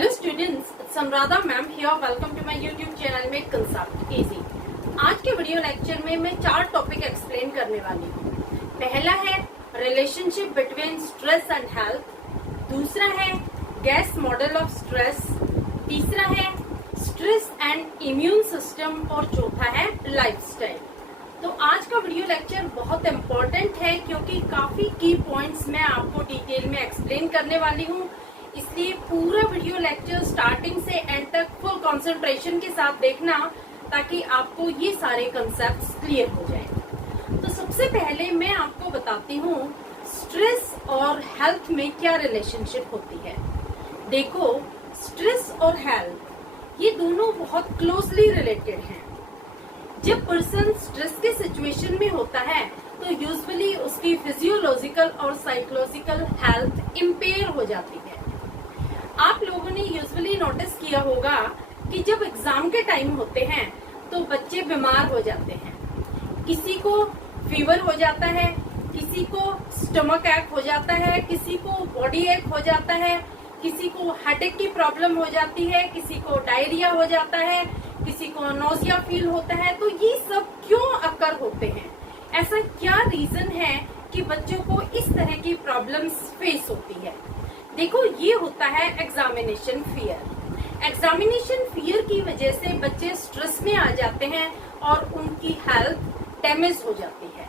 Hello students, Samaradha ma'am here. Welcome to my YouTube channel में concept easy. आज के video lecture में मैं 4 टॉपिक एक्सप्लेन करने वाली हूँ। पहला है relationship between stress and health, दूसरा है गैस मॉडल ऑफ स्ट्रेस, तीसरा है स्ट्रेस एंड इम्यून सिस्टम और चौथा है लाइफस्टाइल। तो आज का वीडियो लेक्चर बहुत इम्पोर्टेंट है क्योंकि काफी की पॉइंट्स मैं आपको डिटेल में एक्सप्लेन करने वाली हूँ, इसलिए पूरा वीडियो लेक्चर स्टार्टिंग से एंड तक फुल कंसंट्रेशन के साथ देखना ताकि आपको ये सारे कंसेप्ट्स क्लियर हो जाए। तो सबसे पहले मैं आपको बताती हूँ स्ट्रेस और हेल्थ में क्या रिलेशनशिप होती है। देखो, स्ट्रेस और हेल्थ ये दोनों बहुत क्लोजली रिलेटेड हैं। जब पर्सन स्ट्रेस के सिचुएशन में होता है तो यूजुअली उसकी फिजियोलॉजिकल और साइकोलॉजिकल हेल्थ इम्पेयर हो जाती है। आप लोगों ने यूजुअली नोटिस किया होगा कि जब एग्जाम के टाइम होते हैं तो बच्चे बीमार हो जाते हैं। किसी को फीवर हो जाता है, किसी को स्टमक एक हो जाता है, किसी को बॉडी एक हो जाता है, किसी को हेडेक की प्रॉब्लम हो जाती है, किसी को डायरिया हो जाता है, किसी को नोजिया फील होता है। तो ये सब क्यों अकर होते हैं? ऐसा क्या रीजन है कि बच्चों को इस तरह की प्रॉब्लम्स फेस होती है? देखो, ये होता है एग्जामिनेशन फियर। एग्जामिनेशन फियर की वजह से बच्चे स्ट्रेस में आ जाते हैं और उनकी हेल्थ डैमेज हो जाती है।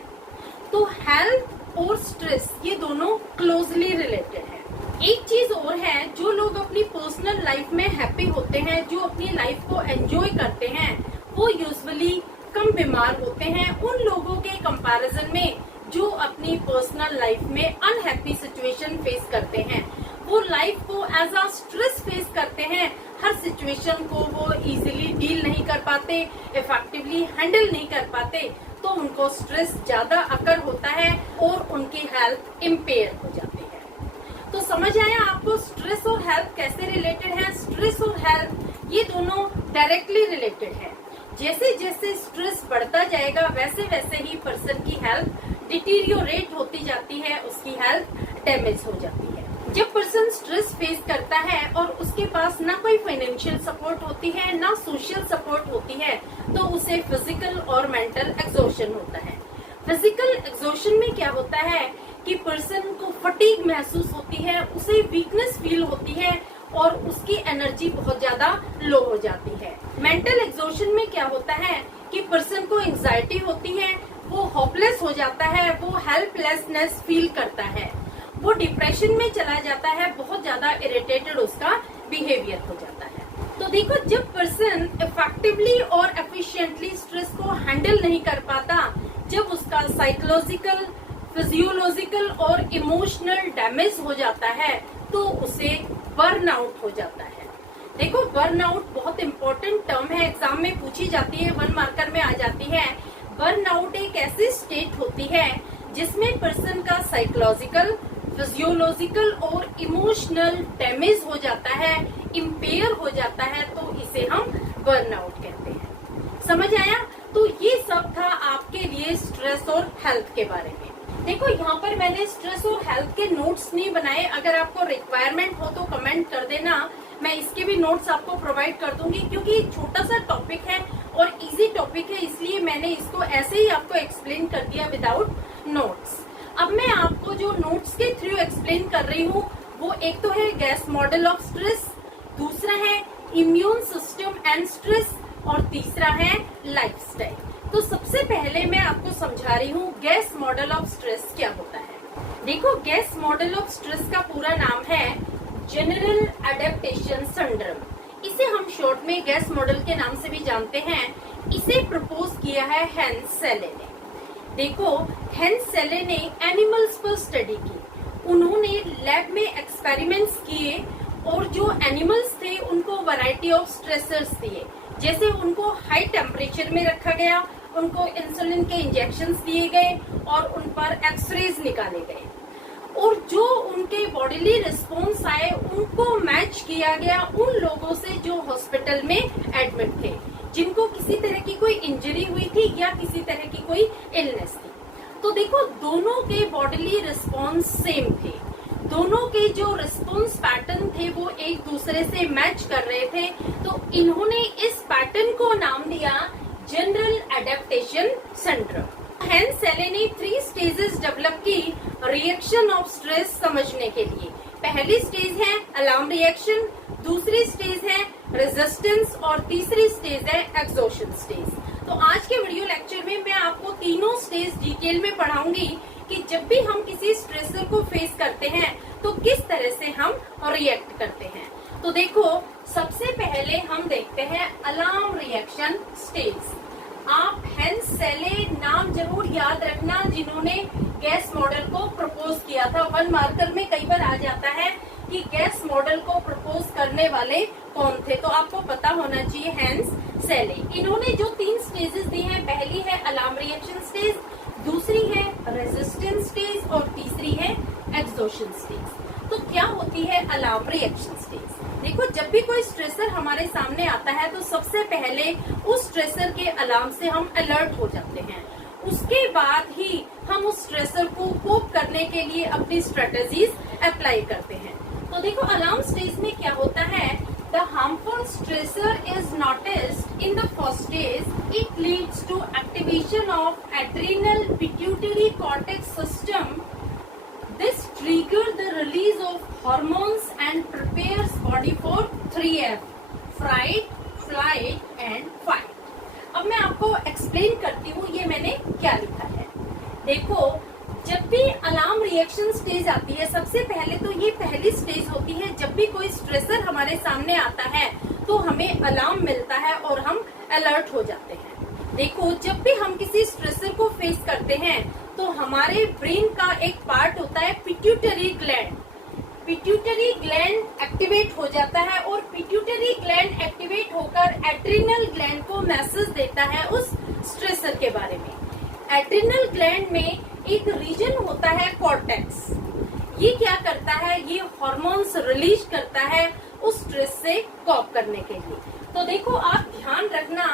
तो हेल्थ और स्ट्रेस ये दोनों क्लोजली रिलेटेड है। एक चीज और है, जो लोग अपनी पर्सनल लाइफ में हैप्पी होते हैं, जो अपनी लाइफ को एंजॉय करते हैं, वो यूजुअली कम बीमार होते हैं उन लोगों के कंपैरिजन में जो अपनी पर्सनल लाइफ में अनहैप्पी सिचुएशन फेस करते हैं। वो लाइफ को एज अ स्ट्रेस फेस करते हैं, हर सिचुएशन को वो इजीली डील नहीं कर पाते, इफेक्टिवली हैंडल नहीं कर पाते, तो उनको स्ट्रेस ज्यादा अकर होता है और उनकी हेल्थ इम्पेयर हो जाती है। तो समझ आया आपको स्ट्रेस और हेल्थ कैसे रिलेटेड है? स्ट्रेस और हेल्थ ये दोनों डायरेक्टली रिलेटेड है। जैसे जैसे स्ट्रेस बढ़ता जाएगा वैसे वैसे ही पर्सन की हेल्थ डिटीरियोरेट होती जाती है, उसकी हेल्थ डैमेज हो जाती है। जब पर्सन स्ट्रेस फेस करता है और उसके पास ना कोई फाइनेंशियल सपोर्ट होती है, ना सोशल सपोर्ट होती है, तो उसे फिजिकल और मेंटल एग्जॉशन होता है। फिजिकल एग्जॉशन में क्या होता है कि पर्सन को फटीग महसूस होती है, उसे वीकनेस फील होती है और उसकी एनर्जी बहुत ज्यादा लो हो जाती है। मेंटल एग्जॉशन में क्या होता है कि पर्सन को एंजाइटी होती है, वो होपलेस हो जाता है, वो हेल्पलेसनेस फील करता है, वो डिप्रेशन में चला जाता है, बहुत ज्यादा इरिटेटेड उसका बिहेवियर हो जाता है। तो देखो, जब पर्सन इफेक्टिवली और एफिशिएंटली स्ट्रेस को हैंडल नहीं कर पाता, जब उसका साइकोलॉजिकल, फिजियोलॉजिकल और इमोशनल डैमेज हो जाता है, तो उसे बर्नआउट हो जाता है। देखो, बर्नआउट बहुत इंपॉर्टेंट टर्म है, एग्जाम में पूछी जाती है, 1 मार्कर में आ जाती है। बर्नआउट एक ऐसी स्टेट होती है जिसमें पर्सन का साइकोलॉजिकल, फिजियोलॉजिकल और इमोशनल डैमेज हो जाता है, इम्पेयर हो जाता है, तो इसे हम बर्नआउट कहते हैं। समझ आया? तो ये सब था आपके लिए स्ट्रेस और हेल्थ के बारे में। देखो, यहाँ पर मैंने स्ट्रेस और हेल्थ के नोट्स नहीं बनाए, अगर आपको रिक्वायरमेंट हो तो कमेंट कर देना, मैं इसके भी नोट्स आपको प्रोवाइड कर दूंगी, क्योंकि छोटा सा टॉपिक है और इजी टॉपिक है, इसलिए मैंने इसको ऐसे ही आपको एक्सप्लेन कर दिया विदाउट नोट्स। अब मैं आपको जो नोट्स के थ्रू एक्सप्लेन कर रही हूँ वो एक तो है गैस मॉडल ऑफ स्ट्रेस, दूसरा है इम्यून सिस्टम एंड स्ट्रेस और तीसरा है लाइफस्टाइल। तो सबसे पहले मैं आपको समझा रही हूँ गैस मॉडल ऑफ स्ट्रेस क्या होता है। देखो, गैस मॉडल ऑफ स्ट्रेस का पूरा नाम है जनरल एडेप्टेशन सिंड्रोम। इसे हम शॉर्ट में गैस मॉडल के नाम से भी जानते हैं। इसे प्रपोज किया है हेंस सेले ने। देखो, हेंस सेले ने एनिमल्स पर स्टडी की, उन्होंने लैब में एक्सपेरिमेंट्स किए और जो एनिमल्स थे उनको वैरायटी ऑफ स्ट्रेसर्स दिए, जैसे उनको हाई टेम्परेचर में रखा गया, उनको इंसुलिन के इंजेक्शंस दिए गए और उन पर एक्सरेज निकाले गए, और जो उनके बॉडीली रिस्पॉन्स आए उनको मैच किया गया उन लोगों से जो हॉस्पिटल में एडमिट थे, जिनको किसी तरह की कोई इंजरी हुई थी या किसी तरह की कोई इलनेस थी। तो देखो, दोनों के बॉडीली रिस्पॉन्स सेम थे, दोनों के जो रिस्पॉन्स पैटर्न थे वो एक दूसरे से मैच कर रहे थे, तो इन्होंने इस पैटर्न को नाम दिया जनरल एडेप्टेशन सिंड्रोम। हेंस सेले ने 3 स्टेजेस डेवलप की रिएक्शन ऑफ स्ट्रेस समझने के लिए। पहली स्टेज है अलार्म रिएक्शन, दूसरी स्टेज है रेजिस्टेंस और तीसरी स्टेज है एक्सॉशन स्टेज। तो आज के वीडियो लेक्चर में मैं आपको तीनों स्टेज डिटेल में पढ़ाऊंगी कि जब भी हम किसी स्ट्रेसर को फेस करते हैं तो किस तरह से हम रिएक्ट करते हैं। तो देखो, सबसे पहले हम देखते हैं अलार्म रिएक्शन स्टेज। आप हेंस सेले नाम जरूर याद रखना, जिन्होंने गैस मॉडल को प्रपोज किया था। 1 मार्कर में कई बार आ जाता है कि गैस मॉडल को प्रपोज करने वाले कौन थे, तो आपको पता होना चाहिए हेंस सेले। इन्होंने जो 3 स्टेजेस दी हैं, पहली है अलार्म रिएक्शन स्टेज, दूसरी है रेजिस्टेंस स्टेज और तीसरी है एक्सॉशन स्टेज। तो क्या होती है अलार्म रिएक्शन स्टेज? देखो, जब भी कोई स्ट्रेसर हमारे सामने आता है तो सबसे पहले उस स्ट्रेसर के अलार्म से हम अलर्ट हो जाते हैं। उसके बाद ही हम उस स्ट्रेसर को कोप करने के लिए अपनी स्ट्रेटेजीज अप्लाई करते हैं। तो देखो, अलार्म स्टेज में क्या होता है, the harmful stressor is noticed in the first stage, it leads to activation of adrenal pituitary cortex system. This triggers the release of hormones and prepares body for 3F: fright, flight and fight. अब मैं आपको explain करती हूँ ये मैंने क्या लिखा है। देखो, जब भी अलार्म रिएक्शन स्टेज आती है, सबसे पहले तो ये पहली स्टेज होती है। जब भी कोई स्ट्रेसर हमारे सामने आता है तो हमें अलार्म मिलता है और हम अलर्ट हो जाते हैं। देखो, जब भी हम किसी स्ट्रेसर को फेस करते हैं तो हमारे ब्रेन का एक पार्ट होता है pituitary gland. Pituitary gland activate हो जाता है और पिट्यूटरी ग्लैंड एक्टिवेट होकर एड्रिनल ग्लैंड को मैसेज देता है उस स्ट्रेसर के बारे में। एड्रिनल ग्लैंड में एक रीजन होता है कॉर्टेक्स। ये क्या करता है, ये हार्मोन्स रिलीज करता है उस स्ट्रेस से कॉप करने के लिए। तो देखो, आप ध्यान रखना,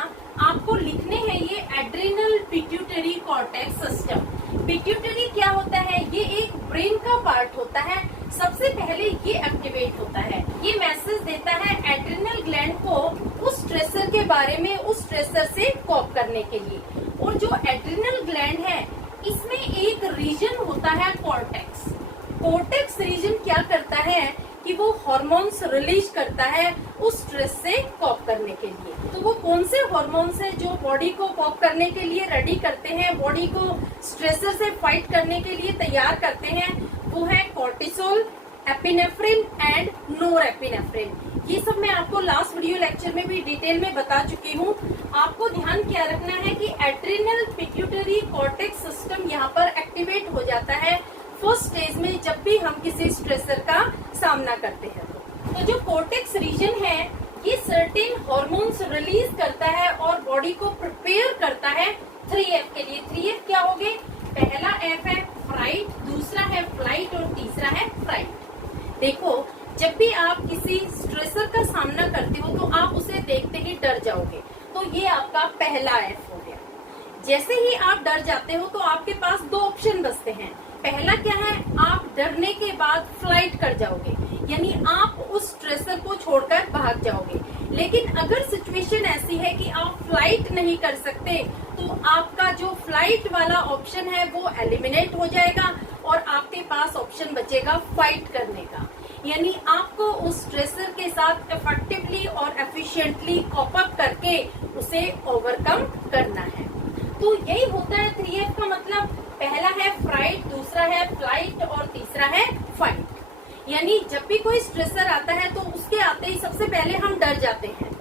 आपको लिखने हैं ये adrenal pituitary cortex system. Pituitary क्या होता है, ये एक ब्रेन का पार्ट होता है। सबसे पहले ये एक्टिवेट होता है, ये मैसेज देता है एड्रिनल ग्लैंड को उस स्ट्रेसर के बारे में, उस स्ट्रेसर से कॉप करने के लिए। और जो एड्रिनल ग्लैंड है, इसमें एक रीजन होता है कॉर्टेक्स। कॉर्टेक्स रीजन क्या करता है कि वो हार्मोन्स रिलीज करता है उस स्ट्रेस से कॉप करने के लिए। तो वो कौन से हार्मोन्स हैं जो बॉडी को कॉप करने के लिए रेडी करते हैं, बॉडी को स्ट्रेसर से फाइट करने के लिए तैयार करते हैं? वो है कॉर्टिसोल, एपिनेफ्रिन एंड नोरेपिनेफ्रिन। ये सब मैं आपको लास्ट वीडियो लेक्चर में भी डिटेल में बता चुकी हूँ। आपको ध्यान क्या रखना है कि एड्रिनल पिट्यूटरी कॉर्टेक्स सिस्टम यहाँ पर एक्टिवेट हो जाता है फर्स्ट स्टेज में, जब भी हम किसी स्ट्रेसर का सामना करते हैं। तो जो कॉर्टेक्स रीजन है, ये सर्टेन हार्मोन्स रिलीज करता है और बॉडी को प्रिपेयर करता है 3F के लिए। 3F क्या हो गए? पहला F है फ्राइट, दूसरा है फ्लाइट और तीसरा है फ्राइट। देखो, जब भी आप किसी स्ट्रेसर का सामना करते हो तो आप उसे देखते ही डर जाओगे, तो ये आपका पहला F हो गया। जैसे ही आप डर जाते हो तो आपके पास 2 ऑप्शन बचते हैं। पहला क्या है, आप डरने के बाद फ्लाइट कर जाओगे, यानी आप उस स्ट्रेसर को छोड़कर भाग जाओगे। लेकिन अगर सिचुएशन ऐसी है कि आप फ्लाइट नहीं कर सकते, तो आपका जो फ्लाइट वाला ऑप्शन है वो एलिमिनेट हो जाएगा और आपके पास ऑप्शन बचेगा फाइट करने का। यानी आपको उस स्ट्रेसर के साथ इफेक्टिवली और एफिशिएंटली कॉप अप करके उसे ओवरकम करना है। तो यही होता है 3F का मतलब। पहला है फ्राइट, दूसरा है फ्लाइट और तीसरा है फाइट। यानी जब भी कोई स्ट्रेसर आता है तो उसके आते ही सबसे पहले हम डर जाते हैं।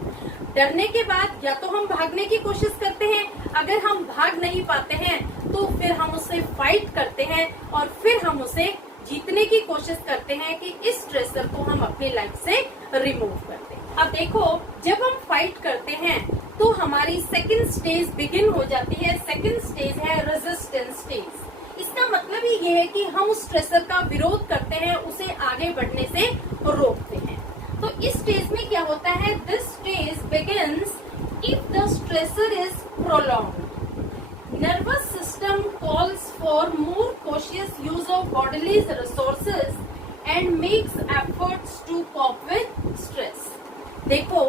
डरने के बाद या तो हम भागने की कोशिश करते हैं, अगर हम भाग नहीं पाते हैं तो फिर हम उससे फाइट करते हैं और फिर हम उसे जीतने की कोशिश करते हैं कि इस स्ट्रेसर को हम अपनी लाइफ से रिमूव करते हैं। अब देखो, जब हम फाइट करते हैं तो हमारी सेकंड स्टेज बिगिन हो जाती है। सेकंड स्टेज है रेजिस्टेंस स्टेज। इसका मतलब ही ये है कि हम उस स्ट्रेसर का विरोध करते हैं, उसे आगे बढ़ने से रोकते हैं। तो इस स्टेज में क्या होता है, this stage begins if the stressor is prolonged. Nervous system calls for more cautious use of bodily resources and makes efforts to cope with stress. देखो,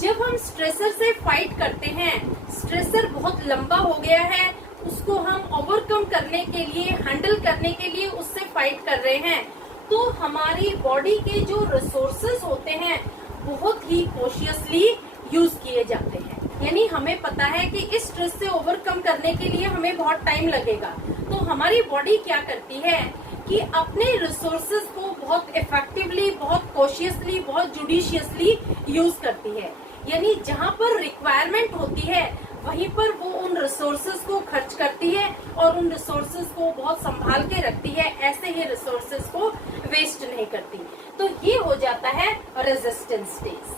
जब हम स्ट्रेसर से फाइट करते हैं, स्ट्रेसर बहुत लंबा हो गया है, उसको हम ओवरकम करने के लिए, हैंडल करने के लिए उससे फाइट कर रहे हैं, तो हमारी बॉडी के जो रिसोर्सेज होते हैं बहुत ही कॉशियसली यूज किए जाते हैं। यानी हमें पता है कि इस स्ट्रेस से ओवरकम करने के लिए हमें बहुत टाइम लगेगा, तो हमारी बॉडी क्या करती है कि अपने रिसोर्सेज को बहुत इफेक्टिवली, बहुत कॉशियसली, बहुत जुडिशियसली यूज करती है। यानी जहाँ पर रिक्वायरमेंट होती है वहीं पर वो उन रिसोर्सेज को खर्च करती है और उन रिसोर्सेज को बहुत संभाल के रखती है, ऐसे ही रिसोर्सेज को वेस्ट नहीं करती। तो ये हो जाता है रेजिस्टेंस स्टेज।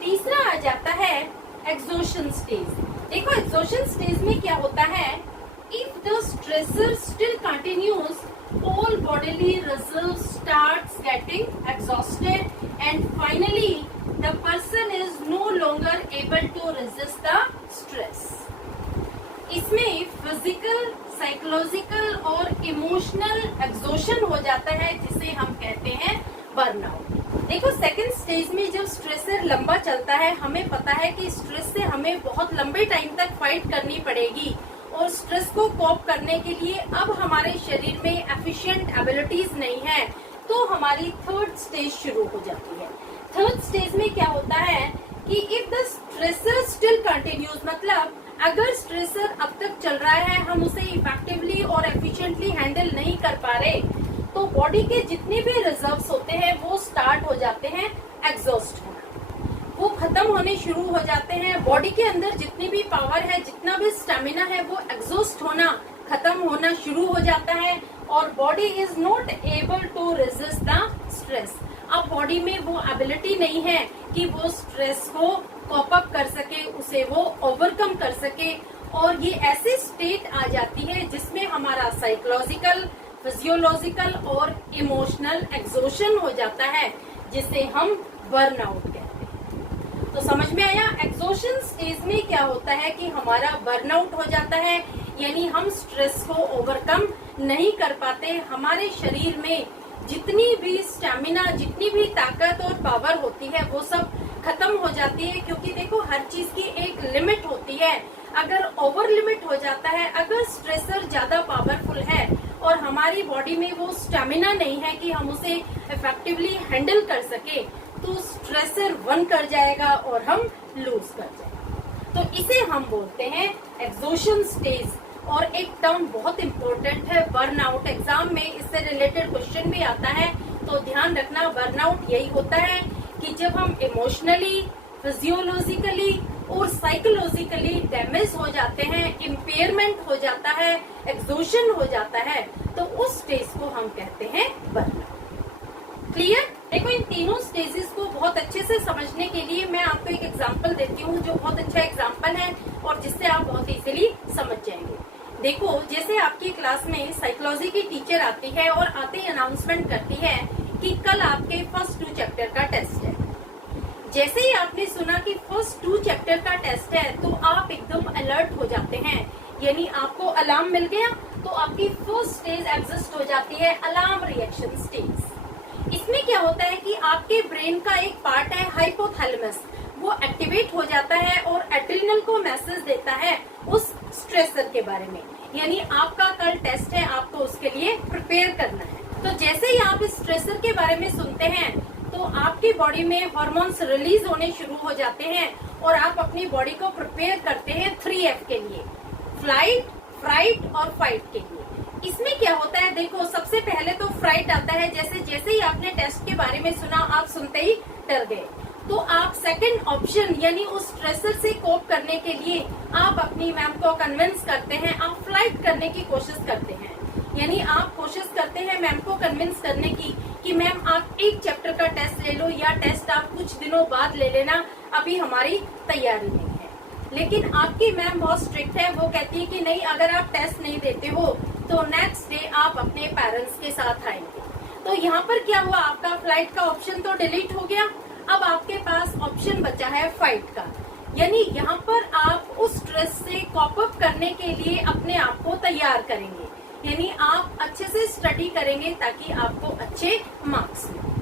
तीसरा आ जाता है एक्सॉशन स्टेज। देखो, एक्सॉशन स्टेज में क्या होता है, if the stressor still continues, all bodily reserves starts getting exhausted and finally the person is no longer able to resist the stress. इसमें फिजिकल, साइकोलॉजिकल और इमोशनल एक्सॉशन हो जाता है, जिसे हम कहते हैं बर्नआउट। देखो, सेकंड स्टेज में जब स्ट्रेसर लंबा चलता है, हमें पता है कि स्ट्रेस से हमें बहुत लंबे टाइम तक फाइट करनी पड़ेगी और स्ट्रेस को कोप करने के लिए अब हमारे शरीर में एफिशिएंट एबिलिटीज नहीं है, तो हमारी थर्ड स्टेज शुरू हो जाती है। थर्ड स्टेज में क्या होता है कि if the stressor still continues, मतलब अगर स्ट्रेसर अब तक चल रहा है, हम उसे इफेक्टिवली और एफिशिएंटली हैंडल नहीं कर पा रहे, तो बॉडी के जितने भी रिजर्व्स होते हैं वो स्टार्ट हो जाते हैं एग्जॉस्ट होना, वो खत्म होने शुरू हो जाते हैं। बॉडी के अंदर जितनी भी पावर है, जितना भी स्टेमिना है, वो एग्जॉस्ट होना, खत्म होना शुरू हो जाता है और body is not able to resist the stress. अब बॉडी में वो एबिलिटी नहीं है कि वो स्ट्रेस को कॉप अप कर सके, उसे वो ओवरकम कर सके, और ये ऐसी स्टेट आ जाती है जिसमें हमारा साइकोलॉजिकल, फिजियोलॉजिकल और इमोशनल एक्सॉशन हो जाता है, जिसे हम बर्नआउट कहते हैं। तो समझ में आया, एक्सॉशन स्टेज में क्या होता है कि हमारा बर्नआउट हो जाता है, यानी हम स्ट्रेस को ओवरकम नहीं कर पाते। हमारे शरीर में जितनी भी स्टैमिना, जितनी भी ताकत और पावर होती है, वो सब खत्म हो जाती है, क्योंकि देखो हर चीज की एक लिमिट होती है। अगर ओवर लिमिट हो जाता है, अगर स्ट्रेसर ज्यादा पावरफुल है और हमारी बॉडी में वो स्टैमिना नहीं है कि हम उसे इफेक्टिवली हैंडल कर सके, तो स्ट्रेसर वन कर जाएगा और हम लूज कर जाएंगे। तो इसे हम बोलते हैं एक्सॉशन स्टेज। और एक टर्म बहुत इंपॉर्टेंट है बर्नआउट, एग्जाम में इससे रिलेटेड क्वेश्चन भी आता है, तो ध्यान रखना, बर्नआउट यही होता है कि जब हम इमोशनली, फिजियोलॉजिकली और साइकोलॉजिकली डैमेज हो जाते हैं, इम्पेयरमेंट हो जाता है, एक्सॉशन हो जाता है, तो उस स्टेज को हम कहते हैं बर्नआउट। क्लियर? देखो, इन तीनों स्टेजेस को बहुत अच्छे से समझने के लिए मैं आपको एक एग्जांपल देती हूँ, जो बहुत अच्छा एग्जांपल है और जिससे आप बहुत इजीली समझ जाएंगे। देखो, जैसे आपकी क्लास में साइकोलॉजी की टीचर आती है और आते ही अनाउंसमेंट करती है कि कल आपके फर्स्ट 2 चैप्टर का टेस्ट है। जैसे ही आपने सुना कि फर्स्ट 2 चैप्टर का टेस्ट है, तो आप एकदम अलर्ट हो जाते हैं, यानी आपको अलार्म मिल गया, तो आपकी फर्स्ट स्टेज एग्जिस्ट हो जाती है अलार्म रिएक्शन स्टेज। इसमें क्या होता है कि आपके ब्रेन का एक पार्ट है हाइपोथैलेमस, वो एक्टिवेट हो जाता है और एड्रिनल को मैसेज देता है उस स्ट्रेसर के बारे में, यानी आपका कल टेस्ट है, आपको उसके लिए प्रिपेयर करना है। तो जैसे ही आप इस स्ट्रेसर के बारे में सुनते हैं, तो आपकी बॉडी में हार्मोन्स रिलीज होने शुरू हो जाते हैं और आप अपनी बॉडी को प्रिपेयर करते हैं 3F के लिए, फ्लाइट, फ्राइट और फाइट के लिए। इसमें क्या होता है, देखो, सबसे पहले तो फ्राइट आता है। जैसे ही आपने टेस्ट के बारे में सुना, आप सुनते ही डर गए, तो आप सेकंड ऑप्शन यानी उस स्ट्रेसर से कोप करने के लिए आप अपनी मैम को कन्विंस करते हैं, आप फ्लाइट करने की कोशिश करते हैं, यानी आप कोशिश करते हैं मैम को कन्विंस करने की कि मैम आप एक चैप्टर का टेस्ट ले लो, या टेस्ट आप कुछ दिनों बाद ले लेना, अभी हमारी तैयारी नहीं है। लेकिन आपकी मैम बहुत स्ट्रिक्ट है, वो कहती है कि नहीं, अगर आप टेस्ट नहीं देते हो तो नेक्स्ट डे आप अपने पेरेंट्स के साथ आएंगे। तो यहाँ पर क्या हुआ, आपका फ्लाइट का ऑप्शन तो डिलीट हो गया, अब आपके पास ऑप्शन बचा है फाइट का, यानी यहाँ पर आप उस स्ट्रेस से कॉप अप करने के लिए अपने आप को तैयार करेंगे। यानी आप अच्छे से स्टडी करेंगे ताकि आपको अच्छे मार्क्स मिले।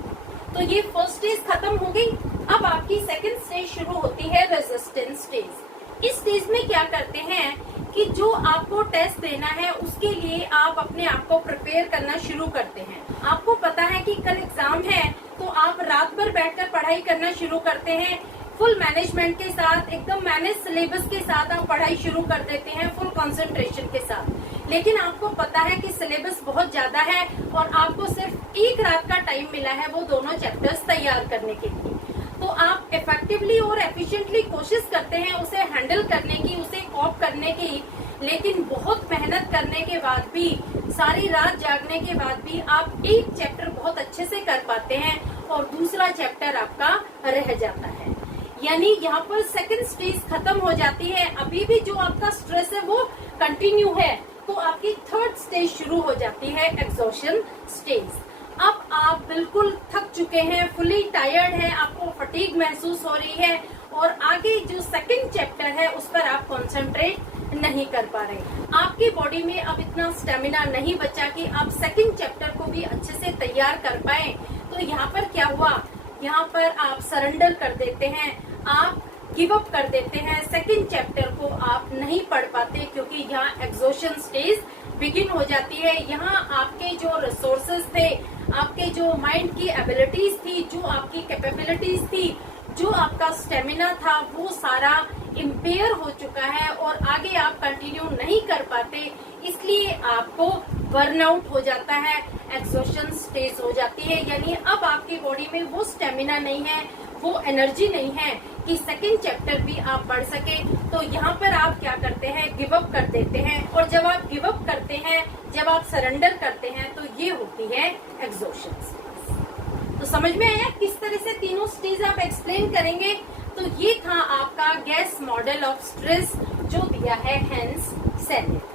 तो ये फर्स्ट स्टेज खत्म हो गई। अब आपकी सेकंड स्टेज शुरू होती है रेजिस्टेंस स्टेज। इस स्टेज में क्या करते हैं कि जो आपको टेस्ट देना है उसके लिए आप अपने आप को प्रिपेयर करना शुरू करते हैं। आपको पता है कि कल एग्जाम है तो आप रात भर बैठकर पढ़ाई करना शुरू करते हैं। फुल मैनेजमेंट के साथ, एकदम मैनेज सिलेबस के साथ आप पढ़ाई शुरू कर देते हैं, फुल कंसंट्रेशन के साथ। लेकिन आपको पता है कि सिलेबस बहुत ज्यादा है और आपको सिर्फ एक रात का टाइम मिला है वो दोनों चैप्टर्स तैयार करने के लिए। तो आप इफेक्टिवली और एफिशिएंटली कोशिश करते हैं उसे हैंडल करने की, उसे कॉप करने की, लेकिन बहुत मेहनत करने के बाद भी, सारी रात जागने के बाद भी आप एक चैप्टर बहुत अच्छे से कर पाते हैं और दूसरा चैप्टर आपका रह जाता है। यानी यहाँ पर सेकंड स्टेज खत्म हो जाती है। अभी भी जो आपका स्ट्रेस है वो कंटिन्यू है, तो आपकी थर्ड स्टेज शुरू हो जाती है एग्जॉशन स्टेज। अब आप बिल्कुल थक चुके हैं, फुली टायर्ड है, आपको फटीग महसूस हो रही है और आगे जो सेकंड चैप्टर है उस पर आप कंसंट्रेट नहीं कर पा रहे। आपकी बॉडी में अब इतना स्टेमिना नहीं बचा कि आप सेकंड चैप्टर को भी अच्छे से तैयार कर पाए। तो यहाँ पर क्या हुआ, यहाँ पर आप सरेंडर कर देते हैं, आप गिव अप कर देते हैं, सेकंड चैप्टर को आप नहीं पढ़ पाते क्योंकि यहाँ एग्जॉशन स्टेज बिगिन हो जाती है। यहाँ आपके जो रिसोर्सेज थे, आपके जो माइंड की एबिलिटीज थी, जो आपकी कैपेबिलिटीज थी, जो आपका स्टेमिना था, वो सारा इम्पेयर हो चुका है और आगे आप कंटिन्यू नहीं कर पाते, इसलिए आपको बर्नआउट हो जाता है, एग्जॉशन स्टेज हो जाती है। यानी अब आपकी बॉडी में वो स्टेमिना नहीं है, वो एनर्जी नहीं है कि सेकंड चैप्टर भी आप पढ़ सके। तो यहाँ पर आप क्या करते हैं, गिव अप कर देते हैं। और जब आप गिव अप करते हैं, जब आप सरेंडर करते हैं, तो ये होती है एग्जॉशन स्टेज। तो समझ में आया किस तरह से तीनों स्टेज आप एक्सप्लेन करेंगे। तो ये था आपका गैस मॉडल ऑफ स्ट्रेस जो दिया है हेंस सेलियर।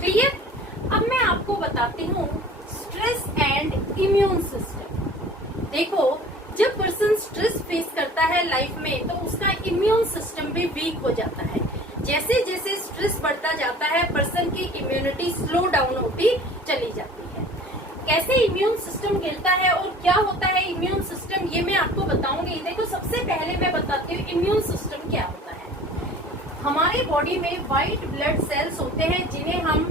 क्लियर? अब मैं आपको बताती हूँ स्ट्रेस एंड इम्यून सिस्टम। देखो, जब पर्सन स्ट्रेस फेस करता है लाइफ में तो उसका इम्यून सिस्टम भी वीक हो जाता है। जैसे जैसे स्ट्रेस बढ़ता जाता है पर्सन की इम्यूनिटी स्लो डाउन होती चली जाती है। कैसे इम्यून सिस्टम गिरता है और क्या होता है इम्यून सिस्टम, ये मैं आपको बताऊंगी। देखो, सबसे पहले मैं बताती हूँ इम्यून सिस्टम क्या होता है। हमारे बॉडी में व्हाइट ब्लड सेल्स होते हैं जिन्हें हम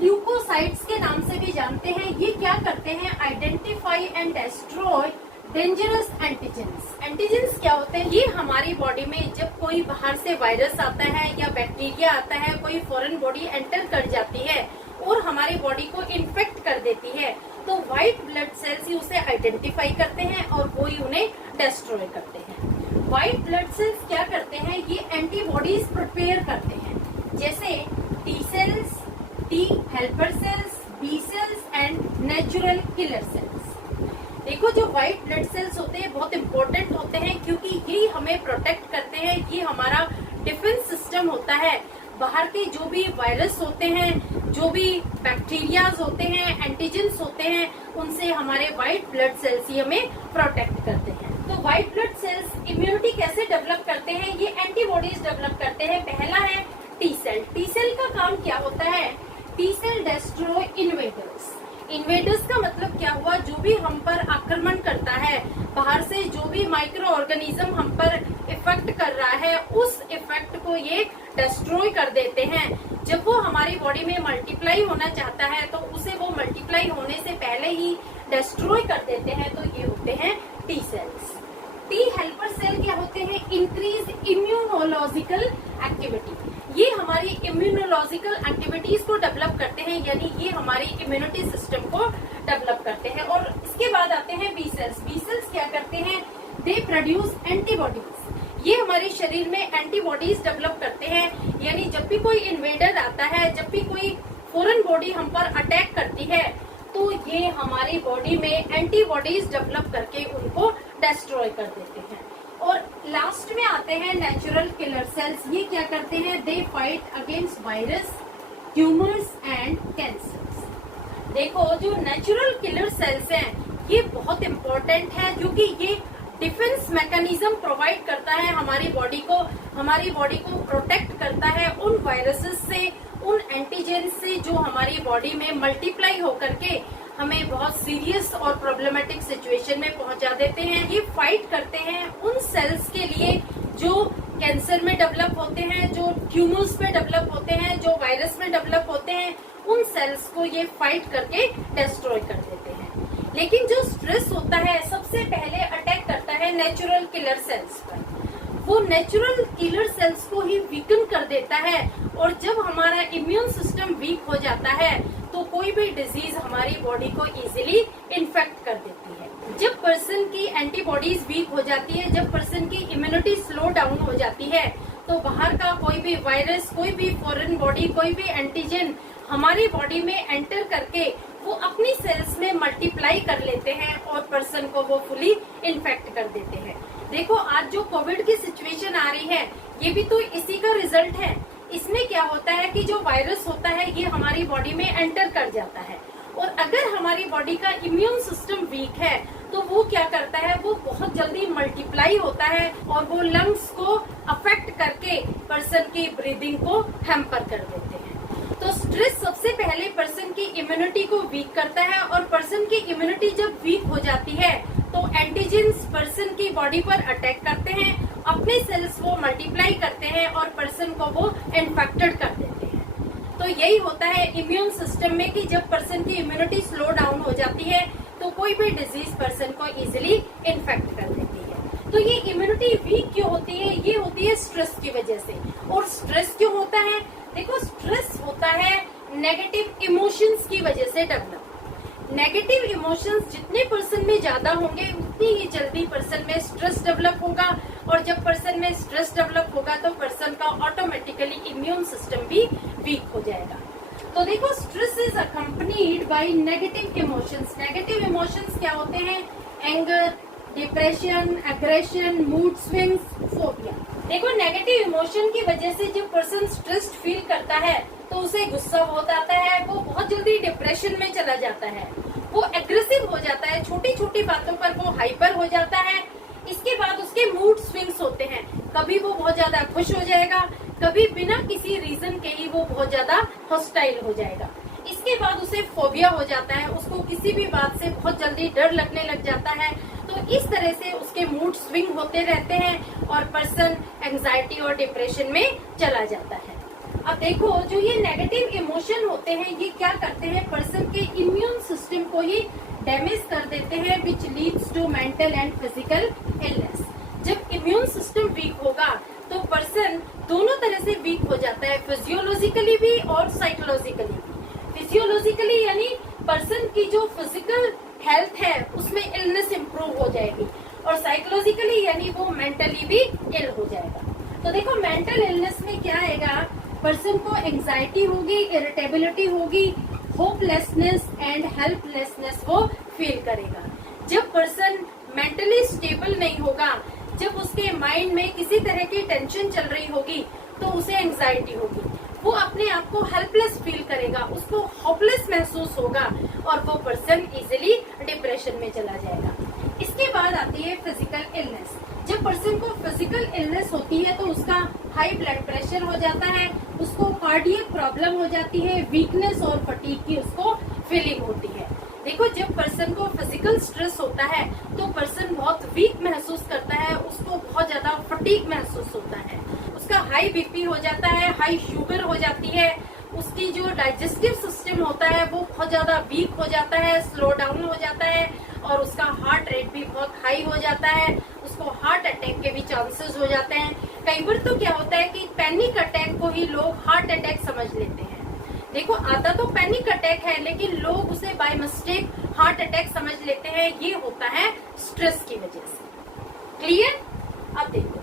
ल्यूकोसाइट्स के नाम से भी जानते हैं। ये क्या करते हैं, identify and destroy dangerous antigens. Antigens क्या होते हैं, ये हमारी बॉडी में जब कोई बाहर से वायरस आता है या बैक्टीरिया आता है, कोई फॉरेन बॉडी एंटर कर जाती है और हमारी बॉडी को इन्फेक्ट कर देती है, तो व्हाइट ब्लड सेल्स ही उसे आइडेंटिफाई करते हैं और वो ही उन्हें डिस्ट्रॉय करते हैं। व्हाइट ब्लड सेल्स क्या करते हैं, ये एंटीबॉडीज प्रिपेयर करते हैं, जैसे T cells, T helper cells, B cells and natural killer cells. देखो, जो व्हाइट ब्लड सेल्स होते हैं बहुत इंपॉर्टेंट होते हैं क्योंकि ये हमें प्रोटेक्ट करते हैं, ये हमारा डिफेंस सिस्टम होता है। बाहर के जो भी वायरस होते हैं, जो भी बैक्टीरियाज होते हैं, एंटीजेंस होते हैं, उनसे हमारे व्हाइट ब्लड सेल्स ही हमें प्रोटेक्ट करते हैं। तो व्हाइट ब्लड सेल्स इम्यूनिटी कैसे डेवलप करते हैं, ये एंटीबॉडीज डेवलप करते हैं। पहला है टी सेल। टी सेल का काम क्या होता है, T cell destroy invaders. Invaders का मतलब क्या हुआ, जो भी हम पर आक्रमण करता है, बाहर से जो भी माइक्रो ऑर्गेनिज्म हम पर इफेक्ट कर रहा है, उस इफेक्ट को ये डिस्ट्रॉय कर देते हैं। जब वो हमारी बॉडी में मल्टीप्लाई होना चाहता है तो उसे वो मल्टीप्लाई होने से पहले ही डिस्ट्रॉय कर देते हैं। तो ये होते हैं T cells. T helper cell क्या होते हैं, इंक्रीज इम्यूनोलॉजिकल एक्टिविटी। ये हमारी इम्यूनोलॉजिकल एक्टिविटीज को डेवलप करते हैं, यानी ये हमारी इम्यूनिटी सिस्टम को डेवलप करते हैं। और इसके बाद आते हैं बी सेल्स। बी सेल्स क्या करते हैं, दे प्रोड्यूस एंटीबॉडीज। ये हमारे शरीर में एंटीबॉडीज डेवलप करते हैं, यानी जब भी कोई इन्वेडर आता है, जब भी कोई फॉरेन बॉडी हम पर अटैक करती है, तो ये हमारी बॉडी में एंटीबॉडीज डेवलप करके उनको डिस्ट्रॉय कर देते हैं। और लास्ट में आते हैं नेचुरल किलर सेल्स। ये क्या करते हैं, they fight against virus, tumours and cancers. देखो, जो नेचुरल किलर सेल्स हैं ये बहुत इंपॉर्टेंट है क्योंकि ये डिफेंस मैकेनिज्म प्रोवाइड करता है हमारी बॉडी को प्रोटेक्ट करता है उन वायरसेस से, उन एंटीजन से जो हमारी बॉडी में मल्टीप्लाई होकर के हमें बहुत सीरियस और प्रॉब्लमेटिक सिचुएशन में पहुंचा देते हैं। ये फाइट करते हैं उन सेल्स के लिए जो कैंसर में डेवलप होते हैं, जो ट्यूमर्स में डेवलप होते हैं, जो वायरस में डेवलप होते हैं, उन सेल्स को ये फाइट करके डिस्ट्रॉय कर देते हैं। लेकिन जो स्ट्रेस होता है सबसे पहले अटैक करता है नेचुरल किलर सेल्स पर। वो नेचुरल किलर सेल्स को ही वीकन कर देता है और जब हमारा इम्यून सिस्टम वीक हो जाता है तो कोई भी डिजीज हमारी बॉडी को इजीली इन्फेक्ट कर देती है। जब पर्सन की एंटीबॉडीज वीक हो जाती है, जब पर्सन की इम्यूनिटी स्लो डाउन हो जाती है, तो बाहर का कोई भी वायरस, कोई भी फॉरेन बॉडी, कोई भी एंटीजन हमारी बॉडी में एंटर करके वो अपनी सेल्स में मल्टीप्लाई कर लेते हैं और पर्सन को वो फुली इन्फेक्ट कर देते हैं। देखो आज जो कोविड की सिचुएशन आ रही है ये भी तो इसी का रिजल्ट है। इसमें क्या होता है कि जो वायरस होता है ये हमारी बॉडी में एंटर कर जाता है और अगर हमारी बॉडी का इम्यून सिस्टम वीक है तो वो क्या करता है, वो बहुत जल्दी मल्टीप्लाई होता है और वो लंग्स को अफेक्ट करके पर्सन की ब्रीदिंग को हैम्पर कर देते हैं। तो स्ट्रेस सबसे पहले पर्सन की इम्यूनिटी को वीक करता है और पर्सन की इम्यूनिटी जब वीक हो जाती है तो एंटीजेंस पर्सन की बॉडी पर अटैक करते हैं, अपने सेल्स वो मल्टीप्लाई करते हैं और पर्सन को वो इन्फेक्टेड कर देते हैं। तो यही होता है इम्यून सिस्टम में कि जब पर्सन की इम्यूनिटी स्लो डाउन हो जाती है तो कोई भी डिजीज पर्सन को इजीली इन्फेक्ट कर देती है। तो ये इम्यूनिटी वीक क्यों होती है? ये होती है स्ट्रेस की वजह से। और स्ट्रेस क्यों होता है? देखो स्ट्रेस होता है नेगेटिव इमोशंस की वजह से डेवलप। नेगेटिव इमोशंस जितने पर्सन में ज्यादा होंगे उतनी ही जल्दी पर्सन में स्ट्रेस डेवलप होगा और जब पर्सन में स्ट्रेस डेवलप होगा तो पर्सन का ऑटोमेटिकली इम्यून सिस्टम भी वीक हो जाएगा। तो देखो stress is accompanied by negative emotions. Negative emotions क्या होते हैं? Anger, depression, aggression, mood swings, phobia. देखो नेगेटिव इमोशन की वजह से जब पर्सन स्ट्रेस्ड फील करता है तो उसे गुस्सा बहुत आता है, वो बहुत जल्दी डिप्रेशन में चला जाता है, वो एग्रेसिव हो जाता है, छोटी छोटी बातों पर वो हाइपर हो जाता है। इसके बाद उसके मूड स्विंग्स होते हैं, कभी वो बहुत ज्यादा खुश हो जाएगा, कभी बिना किसी रीजन के ही वो बहुत ज्यादा हॉस्टाइल हो जाएगा। इसके बाद उसे फोबिया हो जाता है, उसको किसी भी बात से बहुत जल्दी डर लगने लग जाता है। तो इस तरह से उसके मूड स्विंग होते रहते हैं और पर्सन एंजाइटी और डिप्रेशन में चला जाता है। अब देखो जो ये नेगेटिव इमोशन होते हैं ये क्या करते हैं, पर्सन के इम्यून सिस्टम को ही डैमेज कर देते हैं, which leads to mental and physical illness. जब इम्यून सिस्टम वीक होगा तो पर्सन दोनों तरह से वीक हो जाता है, फिजियोलॉजिकली भी और साइकोलॉजिकली भी। फिजियोलॉजिकली यानी पर्सन की जो फिजिकल हेल्थ है उसमें इलनेस इम्प्रूव हो जाएगी और साइकोलॉजिकली यानी वो मेंटली भी इल हो जाएगा। तो देखो मेंटल इलनेस में क्या आएगा, पर्सन को एंजाइटी होगी, इरिटेबिलिटी होगी, होपलेसनेस एंड हेल्पलेसनेस वो फील करेगा। जब पर्सन मेंटली स्टेबल नहीं होगा, जब उसके माइंड में किसी तरह की टेंशन चल रही होगी तो उसे एंजाइटी होगी, वो अपने आप को हेल्पलेस फील करेगा, उसको होपलेस महसूस होगा और वो पर्सन इजीली डिप्रेशन में चला जाएगा। इसके बाद आती है फिजिकल इलनेस। जब पर्सन को फिजिकल इलनेस होती है तो उसका हाई ब्लड प्रेशर हो जाता है, उसको कार्डियक प्रॉब्लम हो जाती है, वीकनेस और फटीग की उसको फीलिंग होती है। देखो जब पर्सन को फिजिकल स्ट्रेस होता है तो पर्सन बहुत वीक महसूस करता है, उसको बहुत ज्यादा फटीग महसूस होता है, उसका हाई बीपी हो जाता है, हाई शुगर हो जाती है, उसकी जो डाइजेस्टिव सिस्टम होता है वो बहुत ज्यादा वीक हो जाता है, स्लो डाउन हो जाता है और उसका हार्ट रेट भी बहुत हाई हो जाता है, उसको हार्ट अटैक के भी चांसेस हो जाते हैं। कई बार तो क्या होता है कि पैनिक अटैक को ही लोग हार्ट अटैक समझ लेते हैं। देखो आता तो पैनिक अटैक है लेकिन लोग उसे बाय मिस्टेक हार्ट अटैक समझ लेते हैं, ये होता है स्ट्रेस की वजह से। क्लियर? अब देखो,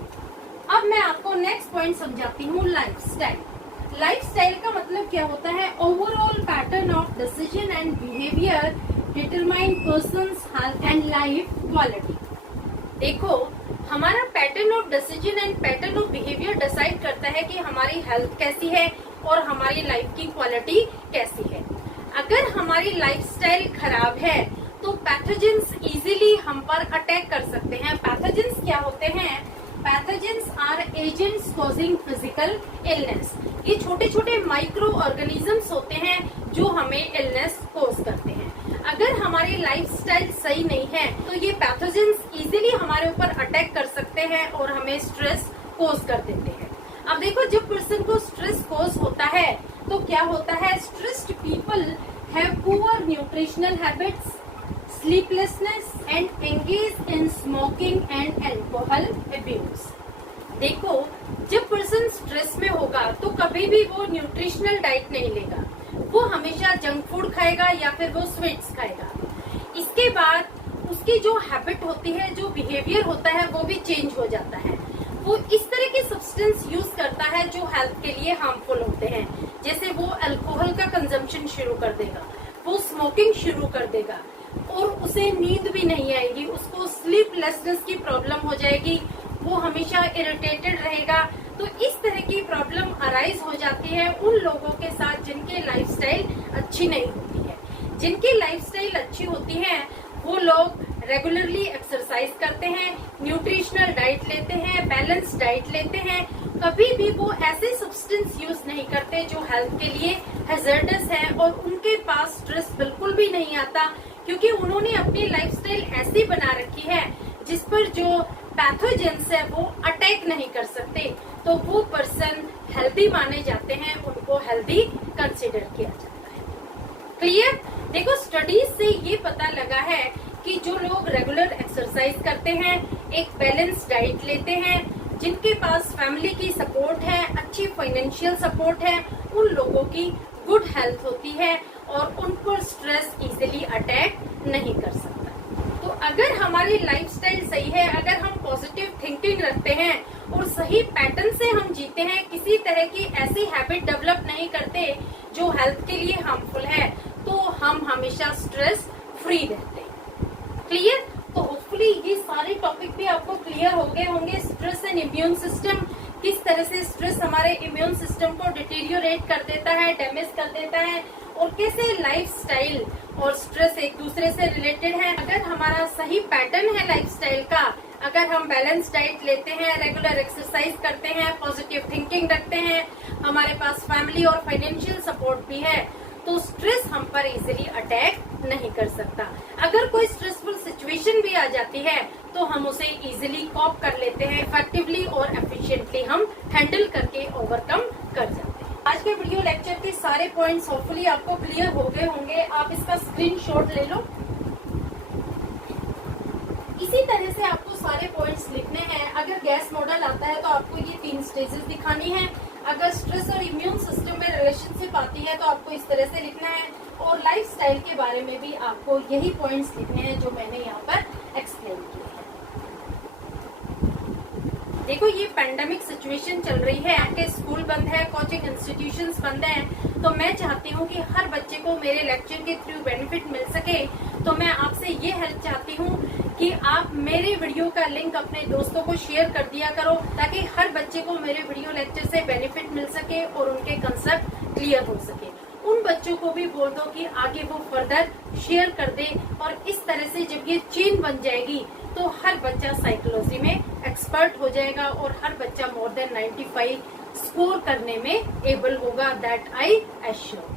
अब मैं आपको नेक्स्ट पॉइंट समझाती हूँ, लाइफस्टाइल। लाइफस्टाइल का मतलब क्या होता है? Overall pattern of decision and behaviour determine persons health and life quality. देखो हमारा pattern of decision and pattern of behaviour decide करता है कि हमारी हेल्थ कैसी है और हमारी लाइफ की क्वालिटी कैसी है। अगर हमारी लाइफस्टाइल खराब है तो पैथोजेंस इजीली हम पर अटैक कर सकते हैं। पैथोजेंस क्या होते हैं? Pathogens are agents causing physical illness. ये छोटे छोटे माइक्रो ऑर्गेनिजम्स होते हैं जो हमें इलनेस कॉज करते हैं। अगर हमारी लाइफस्टाइल सही नहीं है तो ये पैथोजेंस इजीली हमारे ऊपर अटैक कर सकते हैं और हमें स्ट्रेस कॉज कर देते हैं। अब देखो, जब पर्सन को स्ट्रेस कॉज होता है तो क्या होता है, stressed people have poor nutritional habits, sleeplessness and engage in smoking and alcohol abuse। देखो, जब पर्सन स्ट्रेस में होगा तो कभी भी वो न्यूट्रिशनल डाइट नहीं लेगा, वो हमेशा जंक फूड खाएगा या फिर वो स्वीट्स खाएगा। इसके बाद उसकी जो हैबिट होती है, जो बिहेवियर होता है, वो भी चेंज हो जाता है। वो इस तरह के सब्सटेंस यूज करता है जो हेल्थ के लिए हार्मफुल होते हैं। जैसे वो अल्कोहल का कंजम्पशन शुरू कर देगा, वो स्मोकिंग शुरू कर देगा और उसे नींद भी नहीं आएगी, उसको स्लीपलेसनेस की प्रॉब्लम हो जाएगी, वो हमेशा इरिटेटेड रहेगा। तो इस तरह की प्रॉब्लम अराइज हो जाती है उन लोगों के साथ जिनकी लाइफस्टाइल अच्छी नहीं होती है। जिनकी लाइफस्टाइल अच्छी होती है वो लोग रेगुलरली एक्सरसाइज करते हैं, न्यूट्रिशनल डाइट लेते हैं, बैलेंस डाइट लेते हैं, कभी भी वो ऐसे सब्सटेंस यूज नहीं करते जो हेल्थ के लिए हैजर्डस है, और उनके पास स्ट्रेस बिल्कुल भी नहीं आता क्योंकि उन्होंने अपनी लाइफस्टाइल ऐसी बना रखी है जिस पर जो पैथोजेंस है वो अटैक नहीं कर सकते। तो वो पर्सन हेल्दी माने जाते हैं, उनको हेल्दी कंसिडर किया जाता है। क्लियर? देखो, स्टडीज से ये पता लगा है कि जो लोग रेगुलर एक्सरसाइज करते हैं, एक बैलेंस डाइट लेते हैं, जिनके पास फैमिली की सपोर्ट है, अच्छी फाइनेंशियल सपोर्ट है, उन लोगों की गुड हेल्थ होती है और उन पर स्ट्रेस इजीली अटैक नहीं कर सकता। तो अगर हमारी लाइफस्टाइल सही है, अगर हम पॉजिटिव थिंकिंग रखते हैं और सही पैटर्न से हम जीते हैं, किसी तरह की ऐसी हैबिट डेवलप नहीं करते जो हेल्थ के लिए हार्मफुल है, तो हम हमेशा स्ट्रेस फ्री रहते हैं। क्लियर? तो होपफुली ये सारे टॉपिक भी आपको क्लियर हो गए होंगे। स्ट्रेस एंड इम्यून सिस्टम, किस तरह से स्ट्रेस हमारे इम्यून सिस्टम को डिटेरियोरेट कर देता है, डैमेज कर देता है, और कैसे लाइफस्टाइल और स्ट्रेस एक दूसरे से रिलेटेड है। अगर हमारा सही पैटर्न है लाइफस्टाइल का, अगर हम बैलेंस डाइट लेते हैं, रेगुलर एक्सरसाइज करते हैं, पॉजिटिव थिंकिंग रखते हैं, हमारे पास फैमिली और फाइनेंशियल सपोर्ट भी है, तो स्ट्रेस हम पर इजीली अटैक नहीं कर सकता। अगर कोई स्ट्रेसफुल सिचुएशन भी आ जाती है तो हम उसे इजीली कॉप कर लेते हैं, इफेक्टिवली और एफिशिएंटली हम हैंडल करके ओवरकम कर जाते हैं। आज के वीडियो लेक्चर के सारे पॉइंट्स होपफुली आपको क्लियर हो गए होंगे। आप इसका स्क्रीनशॉट ले लो। इसी तरह से आपको सारे पॉइंट्स लिखने हैं। अगर गैस मॉडल आता है तो आपको ये 3 स्टेजेस दिखानी है। अगर स्ट्रेस और इम्यून सिस्टम में रिलेशनशिप आती है तो आपको इस तरह से लिखना है, और लाइफस्टाइल के बारे में भी आपको यही पॉइंट्स लिखने हैं जो मैंने यहाँ पर एक्सप्लेन किए हैं। देखो, ये पैंडेमिक सिचुएशन चल रही है, आपके स्कूल बंद है, कोचिंग इंस्टीट्यूशंस बंद हैं, तो मैं चाहती हूँ कि हर बच्चे को मेरे लेक्चर के थ्रू बेनिफिट मिल सके। तो मैं आपसे ये हेल्प चाहती हूँ कि आप मेरे वीडियो का लिंक अपने दोस्तों को शेयर कर दिया करो, ताकि हर बच्चे को मेरे वीडियो लेक्चर से बेनिफिट मिल सके और उनके कंसेप्ट क्लियर हो सके। उन बच्चों को भी बोल दो कि आगे वो फर्दर शेयर कर दे, और इस तरह से जब ये चेन बन जाएगी तो हर बच्चा साइकोलॉजी में एक्सपर्ट हो जाएगा और हर बच्चा मोर देन 95 स्कोर करने में एबल होगा। That I assure.